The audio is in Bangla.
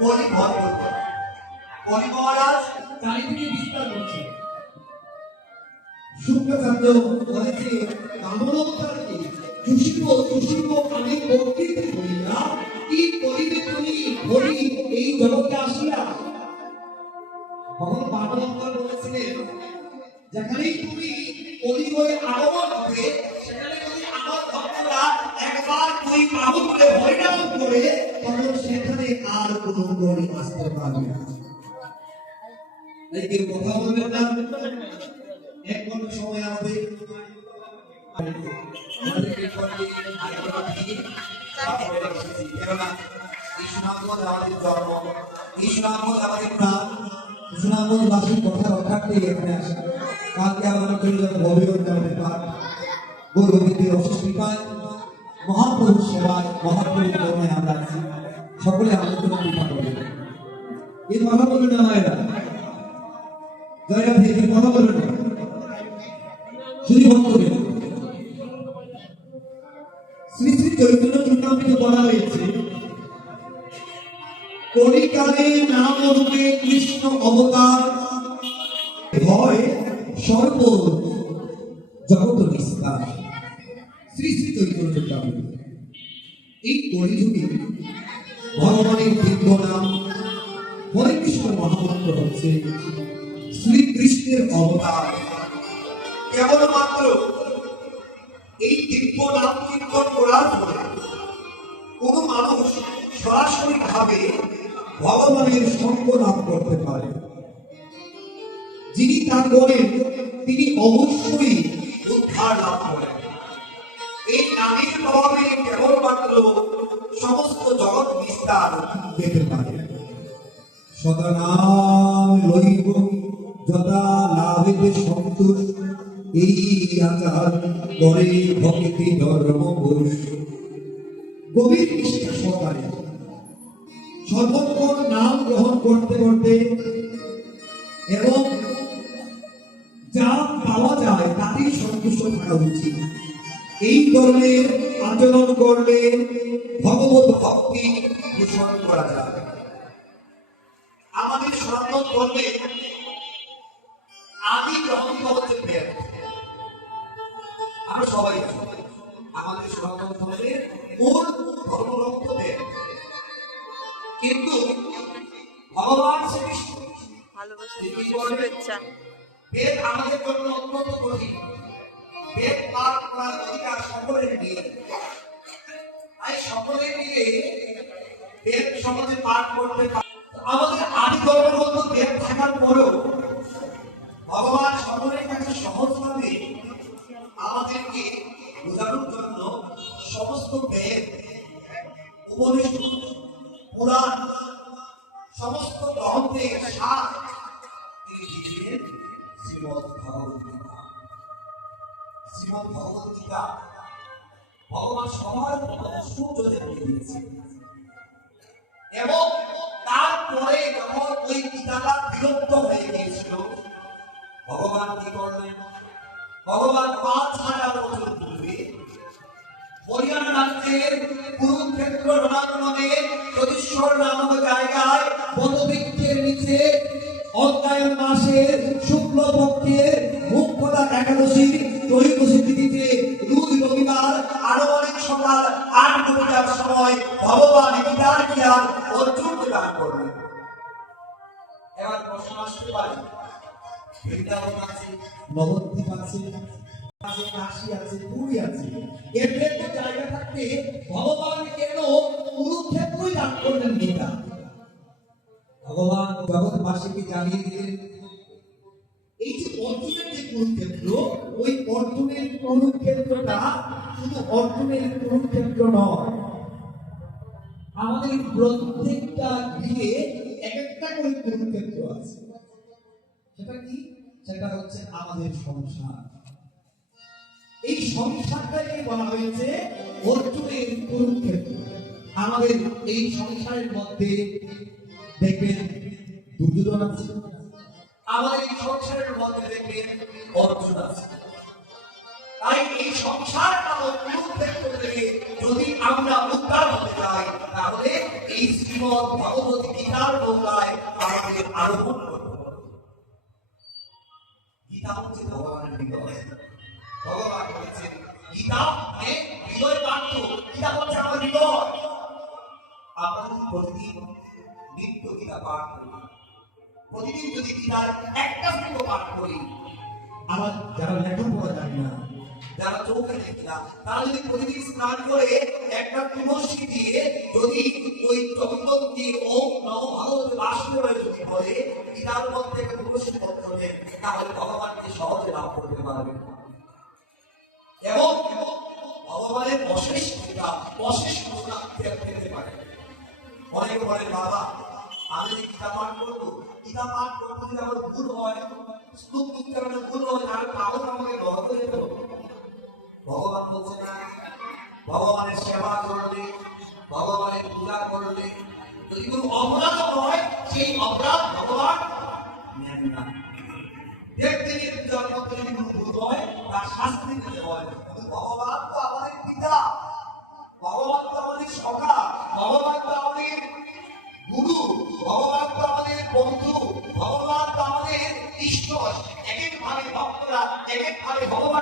কলি ভর করবে। কলি মহারাজ চারিদিকে বিস্তার করছে। শুক্রাচার্য বলেছে, কামনাবতারকে চুষিব আমি বক্তৃতা করিয়া কি করিবে তুমি হরি এই জগতে আসিয়া। ভগবান বামনবতার বলেছিলেন, যেখানেই তুমি কলি হয়ে আগমন হবে সেখানে যদি আমার ভক্তরা একবার তুই পাবো বলে হরিনাম করে, তখন সেখানে আর কোনো কলি আসতে পারবে না। তাই কেউ কথা বলবেন না। এক ঘন্টা সময় আমাদের আমাদের জন্ম, এই সুনামগঞ্জ আমাদের প্রাণ। সুনামগঞ্জবাসীর কথা রক্ষার্থে এখানে আসা। কালকে আমরা চলে যাবো ভবিষ্যৎ আমাদের পাঠ। গৌরবীদের অশেষ কৃপায়, মহাপ্রভুর সেবায়, মহাপ্রভুর করুণায় আমরা আছি। সকলে আমাদের জন্য কৃপা করবেন। এই কথা বলবেন না মায়েরা, জয়রা থেকে কথা বলবেন না, শুধু ভক্তদের। শ্রী শ্রী চৈতন্য চূড়ামৃতে বলা হয়েছে, কলিকালে নাম রূপে কৃষ্ণ অবতার হয় সর্ব জগত নিস্তার। শ্রী শ্রী চৈতন্য চূড়ামৃত। এই কলিযুগে ভগবানের দিব্য নাম হরে কৃষ্ণ মহামন্ত্র হচ্ছে শ্রীকৃষ্ণের অবতার। কেবলমাত্র এই দিব্য নাম কীর্তন করার ফলে কোন মানুষ সরাসরি ভাবে ভগবানের সঙ্গ লাভ করতে পারে। যিনি তা করেন তিনি অবশ্যই উদ্ধার লাভ করেন। এই নামের প্রভাবে কেবলমাত্র সমস্ত জগৎ বিস্তার পেতে পারে। সদা নাম লইব যদা লাভে সন্তোষ, এই আচার করে ভক্তি ধর্ম ঘোষ। গভীর নিষ্ঠা সহকারে সর্বক্ষণ নাম গ্রহণ করতে করতে এবং যা পাওয়া যায় তাতেই সন্তুষ্ট থাকা উচিত। এই ধরনের আচরণ করলে ভগবত ভক্তি পোষণ করা যায়। আমাদের সনাতন ধর্মে আদি গ্রন্থ হচ্ছে বেদ। আমরা সবাই আমাদের সনাতন ধর্মের মূল ধর্মগ্রন্থ বেদ। কিন্তু ভগবান শ্রীকৃষ্ণ বেদ আমাদের জন্য অত্যন্ত কঠিন। বেদ পাঠ করার অধিকার সকলের নিয়ে, তাই সকলের নিয়ে বেদ সমাজে পাঠ করতে পারে। আমাদের আদি ধর্মগ্রন্থ বেদ থাকার পরেও ভগবান সকলের কাছে সহজভাবে আমাদেরকে বোঝানোর জন্য সমস্ত বেদ, উপনিষদ, পুরাণ, সমস্ত গ্রন্থের সার তিনি দিয়েছিলেন শ্রীমদ্ ভগবত গীতা। শ্রীমদ্ ভগবত গীতা ভগবান সবার সূর্যদেব দিয়েছেন এবং তারপরে যখন ওই গীতাটা বিলুপ্ত হয়ে গিয়েছিল, ভগবান কি করলেন? ভগবান ৫,০০০ বছর পূর্বে হরিয়ানা রাজ্যের কুরুক্ষেত্র রণাঙ্গনে যতীশ্বর নামক জায়গায় বটবৃক্ষের নিচে অগ্রহায়ণ মাসের শুক্লপক্ষের মুখ্যতা একাদশী ত্রয়োদশী তিথিতে রোজ রবিবার আনুমানিক সকাল ৮টার সময় ভগবান গীতার জ্ঞান অর্জুনকে দান করলেন। এবার প্রশ্ন আসতে পারে, বৃন্দাবন আছে, নবদ্বীপ আছে, কাশী আছে, পুরী আছে, এর তো জায়গা থাকতে ভগবান কেন কুরুক্ষেত্রই দান করলেন গীতা? ভগবান জগৎবাসীকে জানিয়ে দিলেন, এই যে অর্জুনের যে কুরুক্ষেত্র, ওই অর্জুনের কুরুক্ষেত্রটা শুধু অর্জুনের কুরুক্ষেত্র নয়, আমাদের প্রত্যেকটা গৃহে এক একটা করে কুরুক্ষেত্র আছে। সেটা কি? সেটা হচ্ছে আমাদের সংসার। এই সংসারটাকে বলা হয়েছে অর্জুনের কুরুক্ষেত্র। আমাদের এই সংসারের মধ্যে দেখবেন দুর্যোধন আছে, আমাদের এই সংসারের মধ্যে দেখবেন অর্জুন আছে। তাই এই সংসার নামক কুরুক্ষেত্র থেকে যদি আমরা উদ্ধার হতে চাই তাহলে এই শ্রীমদ্ ভগবত গীতার নৌকায় আমাদের আরোহণ করতে হবে। গীতা হচ্ছে ভগবানের হৃদয়। ভগবান বলেছেন গীতা মানে হৃদয় বাক্য, গীতা হচ্ছে আমার হৃদয়। আমরা যদি প্রতিদিন নিত্য গীতা পাঠ করি, প্রতিদিন যদি গীতার একটা শ্লোক পাঠ করি, আবার যারা লেখাপড়া জানে না, যারা চোখে দেখি না, তারা যদি প্রতিদিন স্নান করে একটা তুলসী দিয়ে যদি ওই চন্দন দিয়ে ওম নমো ভগবতে বাসুদেবায় যদি বলে, গীতার মধ্যে একটা তুলসী পত্র দেন, তাহলে ভগবানকে সহজে লাভ করতে পারবে। এবং ভগবানের অশেষ কৃপা, অশেষ করুণা পেতে পারে। অনেকে বলেন বাবা আমি যদি গীতা পাঠ করবো, গীতা পাঠ করতে যদি আমার ভুল হয়, শ্লোক উচ্চারণে ভুল হয়, তাহলে তাহলে আমাকে নরকে যেতে হবে। ভগবান বলছে না, ভগবানের সেবা করলে, ভগবানের পূজা করলে যদি কোনো অপরাধ হয়, সেই অপরাধ ভগবান নেন না। দেখতে গিয়ে পূজার মধ্যে যদি কোনো ভুল হয়, তার শাস্তি দিতে হয়। কিন্তু ভগবান তো আমাদের পিতা, ভগবান তো আমাদের সখা, ভগবান তো আমাদের গুরু, ভগবান তো আমাদের বন্ধু, ভগবান তো আমাদের ঈশ্বর। এক এক ভাবে ভক্তরা এক এক ভাবে ভগবান